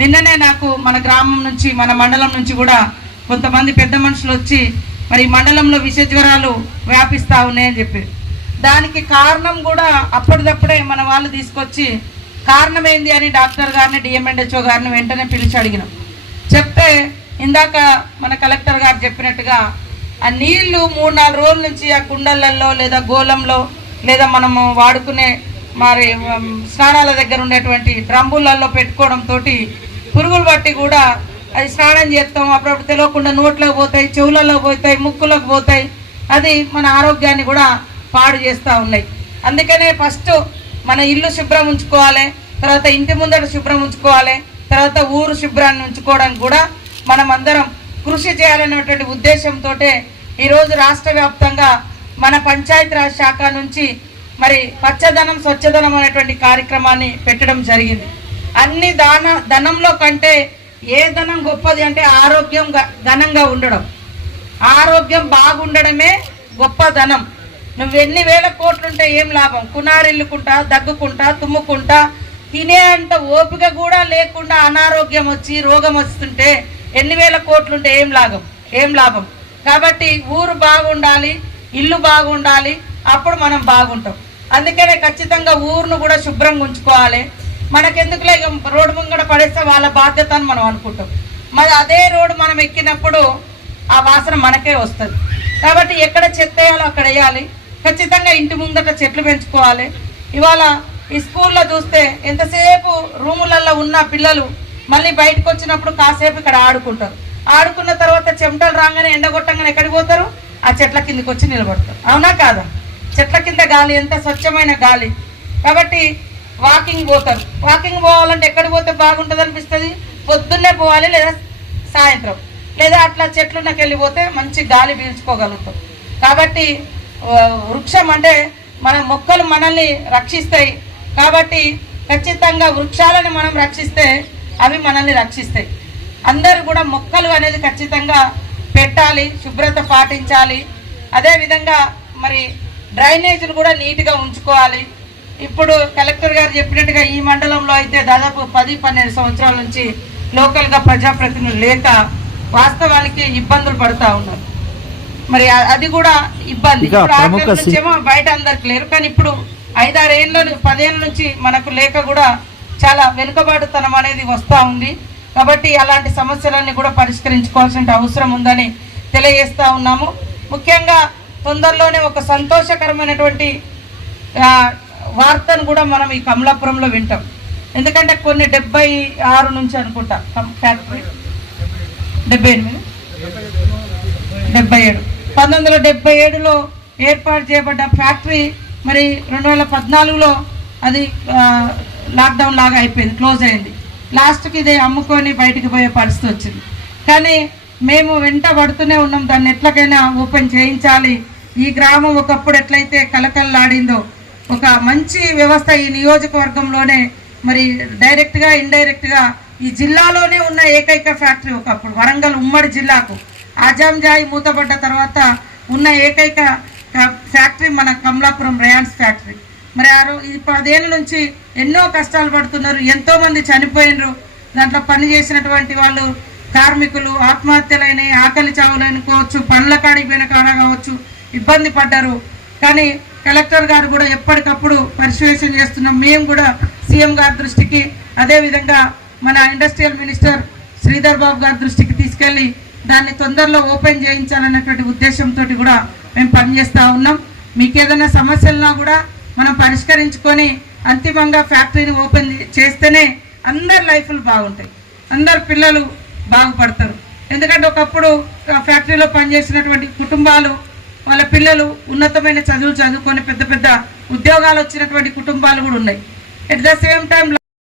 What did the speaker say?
నిన్ననే నాకు మన గ్రామం నుంచి మన మండలం నుంచి కూడా కొంతమంది పెద్ద మనుషులు వచ్చి మరి మండలంలో విష జ్వరాలు వ్యాపిస్తూ ఉన్నాయని చెప్పారు. దానికి కారణం కూడా అప్పటిదప్పుడే మన వాళ్ళు తీసుకొచ్చి కారణం ఏంది అని డాక్టర్ గారిని డిఎంఎన్హెచ్ఓ గారిని వెంటనే పిలిచి అడిగినాం. చెప్తే ఇందాక మన కలెక్టర్ గారు చెప్పినట్టుగా ఆ నీళ్లు 3-4 రోజుల నుంచి ఆ కుండలలో లేదా గోళంలో లేదా మనము వాడుకునే మరి స్నానాల దగ్గర ఉండేటువంటి డ్రమ్ములలో పెట్టుకోవడంతో పురుగులు బట్టి కూడా అది స్నానం చేస్తాం, అప్పుడప్పుడు తెలియకుండా నోట్లోకి పోతాయి, చెవులలో పోతాయి, ముక్కులోకి పోతాయి. అది మన ఆరోగ్యాన్ని కూడా పాడు చేస్తూ ఉన్నాయి. అందుకనే ఫస్ట్ మన ఇల్లు శుభ్రం ఉంచుకోవాలి, తర్వాత ఇంటి ముందర శుభ్రం ఉంచుకోవాలి, తర్వాత ఊరు శుభ్రాన్ని ఉంచుకోవడానికి కూడా మనం అందరం కృషి చేయాలనేటువంటి ఉద్దేశంతో ఈరోజు రాష్ట్ర వ్యాప్తంగా మన పంచాయతీరాజ్ శాఖ నుంచి మరి పచ్చదనం స్వచ్ఛదనం అనేటువంటి కార్యక్రమాన్ని పెట్టడం జరిగింది. అన్ని ధనంలో కంటే ఏ ధనం గొప్పది అంటే ఆరోగ్యం ఘనంగా ఉండడం, ఆరోగ్యం బాగుండడమే గొప్ప ధనం. నువ్వు ఎన్ని వేల కోట్లుంటే ఏం లాభం? కునారిల్లుకుంటా, దగ్గుకుంటా, తుమ్ముకుంటా, తినే అంత ఓపిక కూడా లేకుండా అనారోగ్యం వచ్చి రోగం వస్తుంటే ఎన్ని వేల కోట్లుంటే ఏం లాభం? కాబట్టి ఊరు బాగుండాలి, ఇల్లు బాగుండాలి, అప్పుడు మనం బాగుంటాం. అందుకనే ఖచ్చితంగా ఊరును కూడా శుభ్రంగా ఉంచుకోవాలి. మనకెందుకులే రోడ్డు ముంగడ పడేస్తే వాళ్ళ బాధ్యత అని మనం అనుకుంటాం. మరి అదే రోడ్డు మనం ఎక్కినప్పుడు ఆ వాసన మనకే వస్తుంది. కాబట్టి ఎక్కడ చెత్త వేయాలో అక్కడ వేయాలి. ఖచ్చితంగా ఇంటి ముందట చెట్లు పెంచుకోవాలి. ఇవాళ ఈ స్కూల్లో చూస్తే ఎంతసేపు రూములలో ఉన్న పిల్లలు మళ్ళీ బయటకు వచ్చినప్పుడు కాసేపు ఇక్కడ ఆడుకుంటారు. ఆడుకున్న తర్వాత చెమటలు రాగానే ఎండగొట్టంగానే ఎక్కడికి పోతారు? ఆ చెట్ల కిందకి వచ్చి నిలబడతారు. అవునా కాదా? చెట్ల కింద గాలి ఎంత స్వచ్ఛమైన గాలి. కాబట్టి వాకింగ్ పోతారు. వాకింగ్ పోవాలంటే ఎక్కడికి పోతే బాగుంటుంది అనిపిస్తుంది? పొద్దున్నే పోవాలి, లేదా సాయంత్రం, లేదా అట్లా చెట్లున్నకి వెళ్ళిపోతే మంచి గాలి పీల్చుకోగలుగుతాం. కాబట్టి వృక్షం అంటే మన మొక్కలు మనల్ని రక్షిస్తాయి. కాబట్టి ఖచ్చితంగా వృక్షాలను మనం రక్షిస్తే అవి మనల్ని రక్షిస్తాయి. అందరూ కూడా మొక్కలు అనేది ఖచ్చితంగా పెట్టాలి, శుభ్రత పాటించాలి. అదేవిధంగా మరి డ్రైనేజీలు కూడా నీట్గా ఉంచుకోవాలి. ఇప్పుడు కలెక్టర్ గారు చెప్పినట్టుగా ఈ మండలంలో అయితే దాదాపు 10-12 సంవత్సరాల నుంచి లోకల్గా ప్రజాప్రతినిధులు లేక వాస్తవానికి ఇబ్బందులు పడుతూ ఉన్నారు. మరి అది కూడా ఇబ్బంది. నుంచేమో బయట అందరికి లేరు, కానీ ఇప్పుడు 5-6 ఏళ్ళు 10 ఏళ్ళ నుంచి మనకు లేక కూడా చాలా వెనుకబాటుతనం అనేది వస్తూ ఉంది. కాబట్టి అలాంటి సమస్యలన్నీ కూడా పరిష్కరించుకోవాల్సిన అవసరం ఉందని తెలియజేస్తూ ఉన్నాము. ముఖ్యంగా తొందరలోనే ఒక సంతోషకరమైనటువంటి వార్తను కూడా మనం ఈ కమలాపురంలో వింటాం. ఎందుకంటే కొన్ని 76 నుంచి అనుకుంటా ఫ్యాక్టరీ 77 1977లో ఏర్పాటు చేయబడ్డ ఫ్యాక్టరీ మరి 2014లో అది లాక్డౌన్ లాగా అయిపోయింది, క్లోజ్ అయింది. లాస్ట్కి ఇది అమ్ముకొని బయటికి పోయే పరిస్థితి వచ్చింది. కానీ మేము వెంట పడుతూనే ఉన్నాం, దాన్ని ఎట్లకైనా ఓపెన్ చేయించాలి. ఈ గ్రామం ఒకప్పుడు ఎట్లయితే కలకల్లాడిందో ఒక మంచి వ్యవస్థ ఈ నియోజకవర్గంలోనే మరి డైరెక్ట్గా ఇండైరెక్ట్గా ఈ జిల్లాలోనే ఉన్న ఏకైక ఫ్యాక్టరీ ఒకప్పుడు వరంగల్ ఉమ్మడి జిల్లాకు ఆజాంజాయి మూతపడ్డ తర్వాత ఉన్న ఏకైక ఫ్యాక్టరీ మన కమలాపురం రేయాన్స్ ఫ్యాక్టరీ. మరి ఈ 10 ఏళ్ళ నుంచి ఎన్నో కష్టాలు పడుతున్నారు, ఎంతోమంది చనిపోయినరు. దాంట్లో పని చేసినటువంటి వాళ్ళు కార్మికులు ఆత్మహత్యలైన, ఆకలి చావులనుకోవచ్చు, పండ్ల కాడికి పోయిన కాడ కావచ్చు, ఇబ్బంది పడ్డారు. కానీ కలెక్టర్ గారు కూడా ఎప్పటికప్పుడు పరిశీలన చేస్తున్నాం. మేము కూడా సీఎం గారి దృష్టికి, అదేవిధంగా మన ఇండస్ట్రియల్ మినిస్టర్ శ్రీధర్ బాబు గారి దృష్టికి తీసుకెళ్ళి దాన్ని తొందరలో ఓపెన్ చేయించాలన్నటువంటి ఉద్దేశంతో కూడా మేము పనిచేస్తూ ఉన్నాం. మీకు ఏదైనా సమస్యలున్నా కూడా మనం పరిష్కరించుకొని అంతిమంగా ఫ్యాక్టరీని ఓపెన్ చేస్తేనే అందరి లైఫ్లు బాగుంటాయి, అందరు పిల్లలు బాగుపడతారు. ఎందుకంటే ఒకప్పుడు ఫ్యాక్టరీలో పనిచేసినటువంటి కుటుంబాలు వాళ్ళ పిల్లలు ఉన్నతమైన చదువులు చదువుకొని పెద్ద పెద్ద ఉద్యోగాలు వచ్చినటువంటి కుటుంబాలు కూడా ఉన్నాయి. At the same time